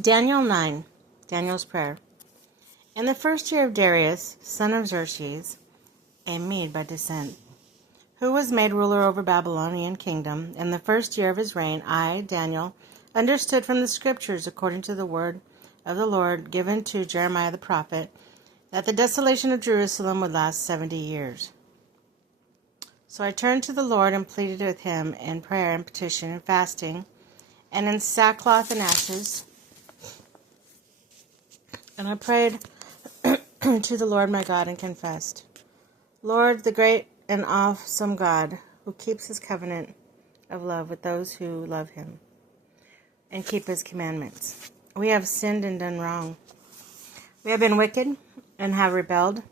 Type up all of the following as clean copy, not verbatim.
Daniel 9, Daniel's prayer. In the first year of Darius, son of Xerxes, a Mede by descent, who was made ruler over Babylonian kingdom, in the first year of his reign, I, Daniel, understood from the scriptures, according to the word of the Lord given to Jeremiah the prophet, that the desolation of Jerusalem would last 70 years. So I turned to the Lord and pleaded with him in prayer and petition and fasting, and in sackcloth and ashes. And I prayed to the Lord my God and confessed, Lord, the great and awesome God, who keeps his covenant of love with those who love him and keep his commandments. We have sinned and done wrong. We have been wicked and have rebelled.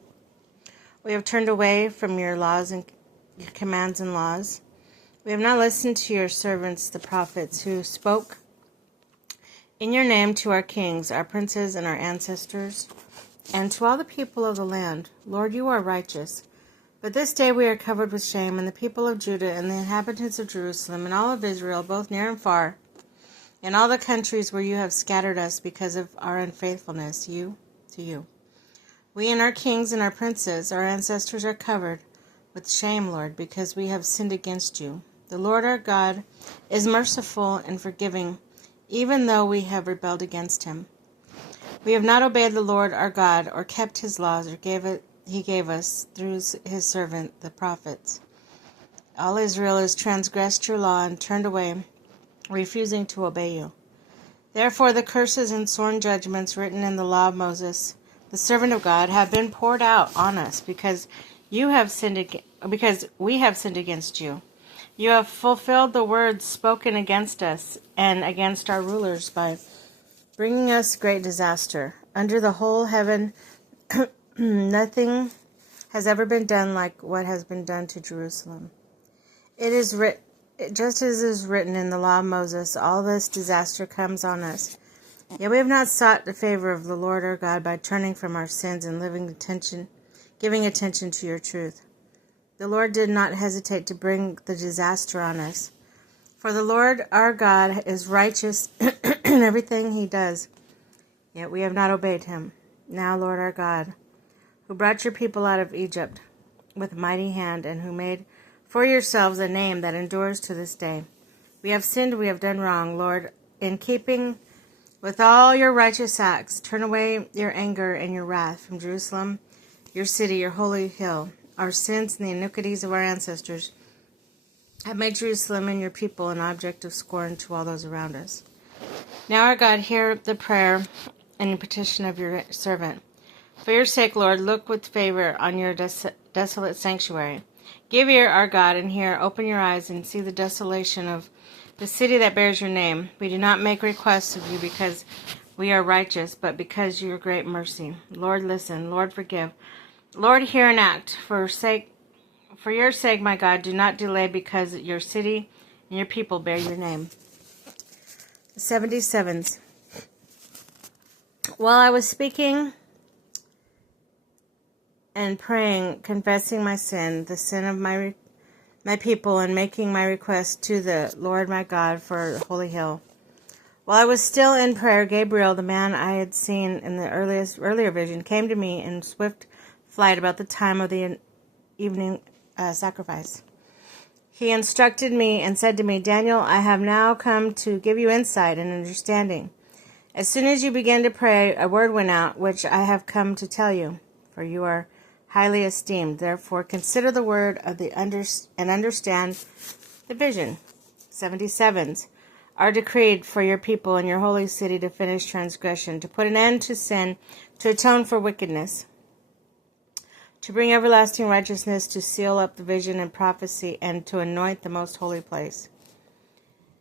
We have turned away from your laws and your commands and laws. We have not listened to your servants, the prophets, who spoke in your name to our kings, our princes, and our ancestors, and to all the people of the land. Lord, you are righteous. But this day we are covered with shame, and the people of Judah, and the inhabitants of Jerusalem, and all of Israel, both near and far, in all the countries where you have scattered us because of our unfaithfulness, to you. We and our kings and our princes, our ancestors, are covered with shame, Lord, because we have sinned against you. The Lord our God is merciful and forgiving, even though we have rebelled against him. We have not obeyed the Lord our God, or kept his laws, he gave us through his servant, the prophets. All Israel has transgressed your law and turned away, refusing to obey you. Therefore the curses and sworn judgments written in the law of Moses, the servant of God, have been poured out on us because we have sinned against you. You have fulfilled the words spoken against us and against our rulers by bringing us great disaster. Under the whole heaven, nothing has ever been done like what has been done to Jerusalem. It is just as is written in the law of Moses, all this disaster comes on us. Yet we have not sought the favor of the Lord our God by turning from our sins and giving attention to your truth. The Lord did not hesitate to bring the disaster on us. For the Lord our God is righteous in everything he does. Yet we have not obeyed him. Now, Lord our God, who brought your people out of Egypt with a mighty hand, and who made for yourselves a name that endures to this day. We have sinned, we have done wrong, Lord, in keeping with all your righteous acts. Turn away your anger and your wrath from Jerusalem, your city, your holy hill. Our sins and the iniquities of our ancestors have made Jerusalem and your people an object of scorn to all those around us. Now, our God, hear the prayer and petition of your servant. For your sake, Lord, look with favor on your desolate sanctuary. Give ear, our God, and hear. Open your eyes and see the desolation of the city that bears your name. We do not make requests of you because we are righteous, but because you are great mercy. Lord, listen. Lord, forgive. Lord, hear and act. For your sake, my God, do not delay, because your city and your people bear your name. 77s. While I was speaking and praying, confessing my sin, the sin of my people, and making my request to the Lord my God for the holy hill. While I was still in prayer, Gabriel, the man I had seen in the earlier vision, came to me in swift flight about the time of the evening sacrifice. He instructed me and said to me, Daniel, I have now come to give you insight and understanding. As soon as you began to pray, a word went out, which I have come to tell you, for you are highly esteemed. Therefore, consider the word of and understand the vision. 77s are decreed for your people and your holy city to finish transgression, to put an end to sin, to atone for wickedness, to bring everlasting righteousness, to seal up the vision and prophecy, and to anoint the most holy place.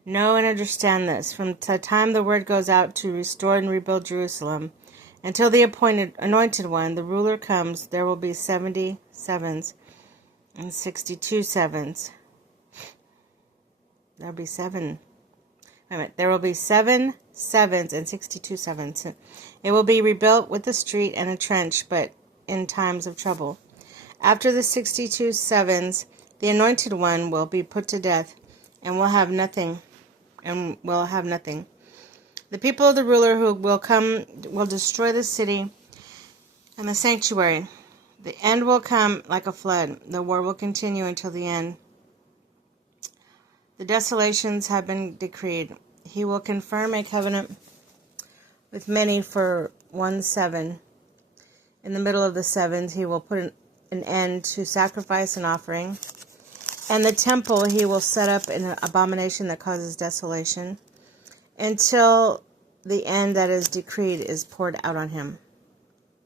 Know and understand this. From the time the word goes out to restore and rebuild Jerusalem, until the anointed one, the ruler, comes, there will be 77s and 62 sevens. There will be 7 sevens and 62 sevens. It will be rebuilt with a street and a trench, but in times of trouble. After the 62 sevens, the anointed one will be put to death, and will have nothing. The people of the ruler who will come will destroy the city and the sanctuary. The end will come like a flood. The war will continue until the end. The desolations have been decreed. He will confirm a covenant with many for 1 7. In the middle of the sevens, he will put an end to sacrifice and offering. And the temple he will set up an abomination that causes desolation until the end that is decreed is poured out on him.